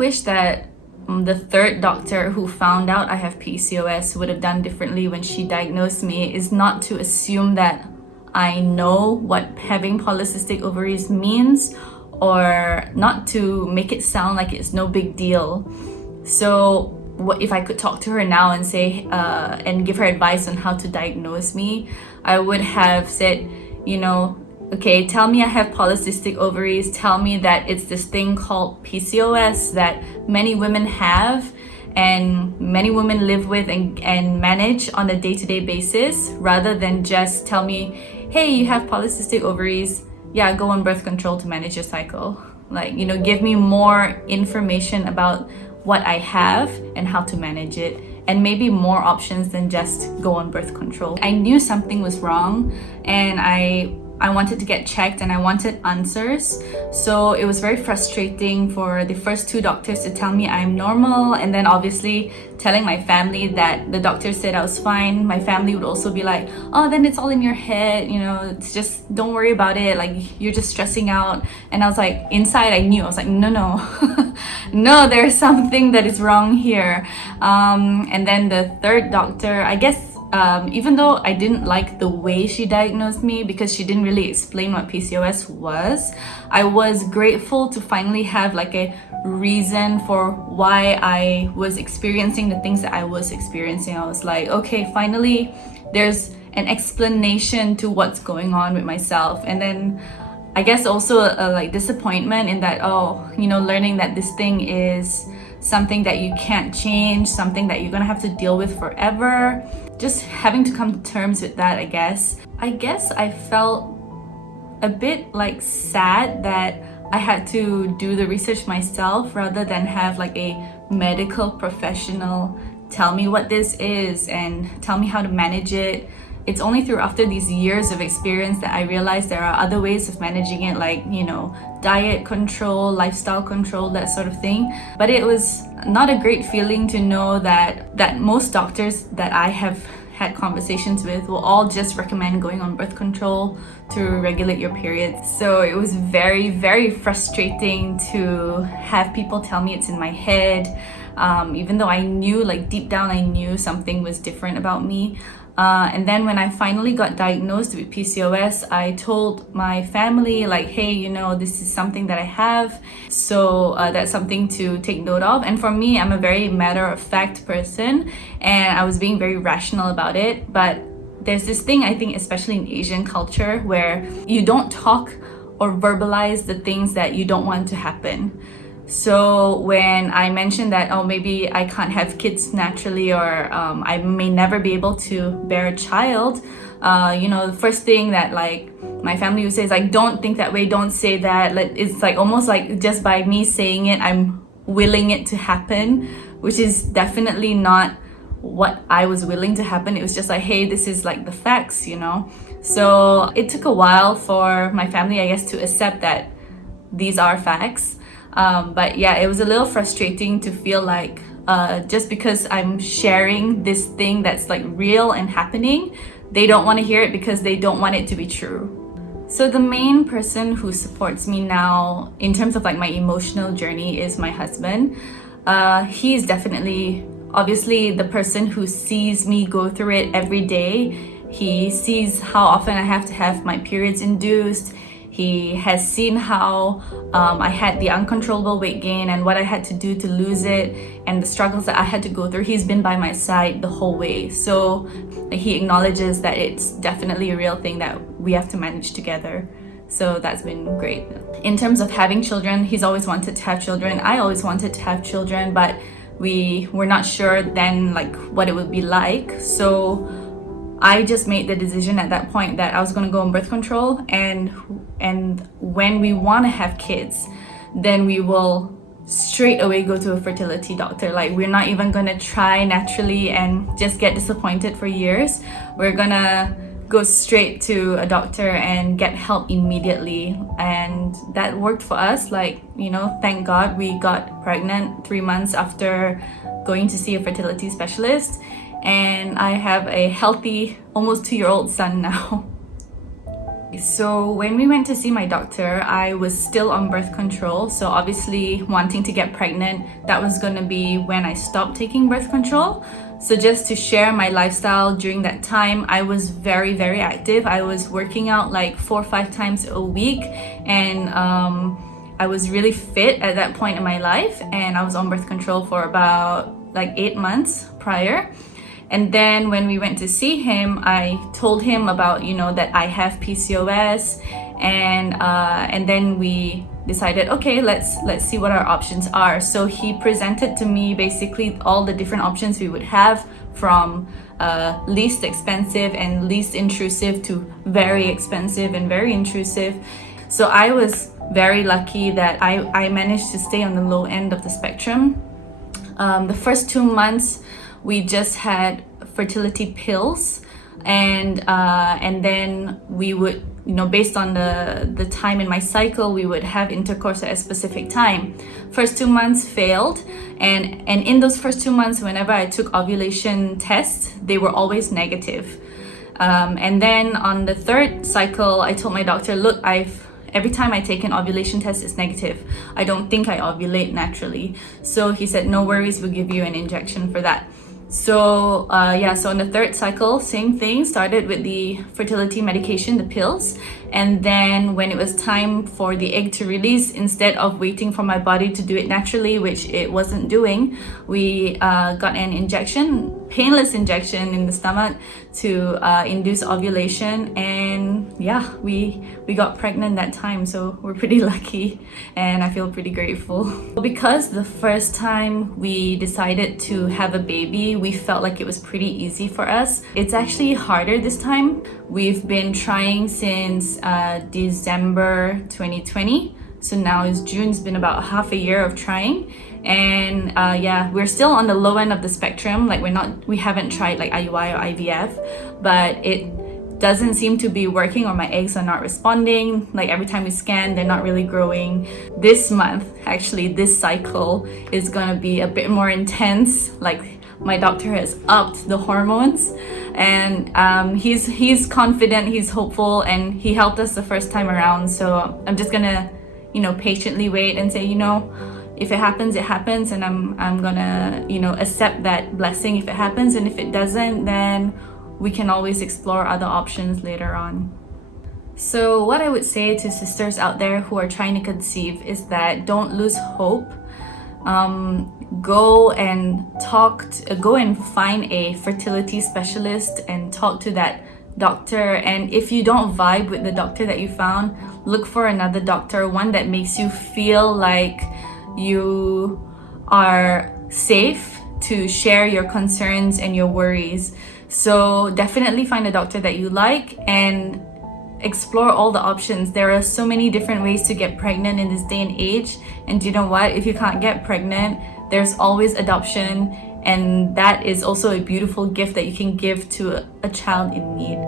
wish that the third doctor who found out I have PCOS would have done differently when she diagnosed me is not to assume that I know what having polycystic ovaries means, or not to make it sound like it's no big deal. So what if I could talk to her now and say and give her advice on how to diagnose me, I would have said, okay, tell me I have polycystic ovaries, tell me that it's this thing called PCOS that many women have and many women live with and manage on a day-to-day basis, rather than just tell me, hey, you have polycystic ovaries, yeah, go on birth control to manage your cycle. Give me more information about what I have and how to manage it, and maybe more options than just go on birth control. I knew something was wrong, and I wanted to get checked and I wanted answers. So it was very frustrating for the first two doctors to tell me I'm normal, and then obviously telling my family that the doctor said I was fine. My family would also be like, oh, then it's all in your head, it's just, don't worry about it, like you're just stressing out. And I was like, inside I knew, I was like, no no, there's something that is wrong here. And then the third doctor, I guess, even though I didn't like the way she diagnosed me because she didn't really explain what PCOS was, I was grateful to finally have like a reason for why I was experiencing the things that I was experiencing. I was like, okay, finally there's an explanation to what's going on with myself. And then I guess also like disappointment in that, learning that this thing is something that you can't change, something that you're gonna have to deal with forever. Just having to come to terms with that, I guess I felt a bit like sad that I had to do the research myself rather than have like a medical professional tell me what this is and tell me how to manage it. It's only through after these years of experience that I realized there are other ways of managing it, like, diet control, lifestyle control, that sort of thing. But it was not a great feeling to know that most doctors that I have had conversations with will all just recommend going on birth control to regulate your periods. So it was very, very frustrating to have people tell me it's in my head, even though I knew, like deep down, I knew something was different about me. And then when I finally got diagnosed with PCOS, I told my family, like, hey, this is something that I have. So that's something to take note of. And for me, I'm a very matter-of-fact person, and I was being very rational about it. But there's this thing, I think, especially in Asian culture, where you don't talk or verbalize the things that you don't want to happen. So when I mentioned that, maybe I can't have kids naturally, or I may never be able to bear a child, the first thing that like my family would say is like, don't think that way, don't say that. It's like almost like just by me saying it, I'm willing it to happen, which is definitely not what I was willing to happen. It was just like, hey, this is like the facts, So it took a while for my family, I guess, to accept that these are facts. But yeah, it was a little frustrating to feel like just because I'm sharing this thing that's like real and happening, they don't want to hear it because they don't want it to be true. So the main person who supports me now in terms of like my emotional journey is my husband. He's definitely, obviously, the person who sees me go through it every day. He sees how often I have to have my periods induced. He has seen how I had the uncontrollable weight gain and what I had to do to lose it and the struggles that I had to go through. He's been by my side the whole way. So he acknowledges that it's definitely a real thing that we have to manage together. So that's been great. In terms of having children, he's always wanted to have children. I always wanted to have children, but we were not sure then like what it would be like. So I just made the decision at that point that I was going to go on birth control, and when we want to have kids, then we will straight away go to a fertility doctor. Like, we're not even going to try naturally and just get disappointed for years. We're going to go straight to a doctor and get help immediately, and that worked for us. Like, thank God we got pregnant 3 months after going to see a fertility specialist. And I have a healthy, almost 2-year-old son now. So when we went to see my doctor, I was still on birth control. So obviously wanting to get pregnant, that was gonna be when I stopped taking birth control. So just to share my lifestyle during that time, I was very, very active. I was working out like 4 or 5 times a week, and I was really fit at that point in my life, and I was on birth control for about like 8 months prior. And then when we went to see him, I told him about, that I have PCOS, and then we decided, okay, let's see what our options are. So he presented to me basically all the different options we would have, from least expensive and least intrusive to very expensive and very intrusive. So I was very lucky that I managed to stay on the low end of the spectrum. The first 2 months we just had fertility pills, and then we would, based on the time in my cycle, we would have intercourse at a specific time. First 2 months failed, and in those first 2 months, whenever I took ovulation tests, they were always negative. And then on the third cycle, I told my doctor, look, every time I take an ovulation test, it's negative. I don't think I ovulate naturally. So he said, no worries, we'll give you an injection for that. So so on the third cycle, same thing, started with the fertility medication, the pills. And then when it was time for the egg to release, instead of waiting for my body to do it naturally, which it wasn't doing, we got an injection, painless injection in the stomach to induce ovulation. And we got pregnant that time, so we're pretty lucky, and I feel pretty grateful. Because the first time we decided to have a baby, we felt like it was pretty easy for us. It's actually harder this time. We've been trying since December 2020, so now it's June. It's been about half a year of trying, and we're still on the low end of the spectrum. Like we haven't tried like IUI or IVF, but it doesn't seem to be working, or my eggs are not responding. Like every time we scan, they're not really growing. This month, actually this cycle, is gonna be a bit more intense. Like my doctor has upped the hormones, and he's confident, he's hopeful, and he helped us the first time around. So I'm just gonna patiently wait and say, if it happens, it happens, and I'm gonna accept that blessing if it happens, and if it doesn't, then we can always explore other options later on. So what I would say to sisters out there who are trying to conceive is that don't lose hope. Go and find a fertility specialist and talk to that doctor. And if you don't vibe with the doctor that you found, look for another doctor, one that makes you feel like you are safe to share your concerns and your worries. So definitely find a doctor that you like and explore all the options. There are so many different ways to get pregnant in this day and age. And you know what? If you can't get pregnant, there's always adoption, and that is also a beautiful gift that you can give to a child in need.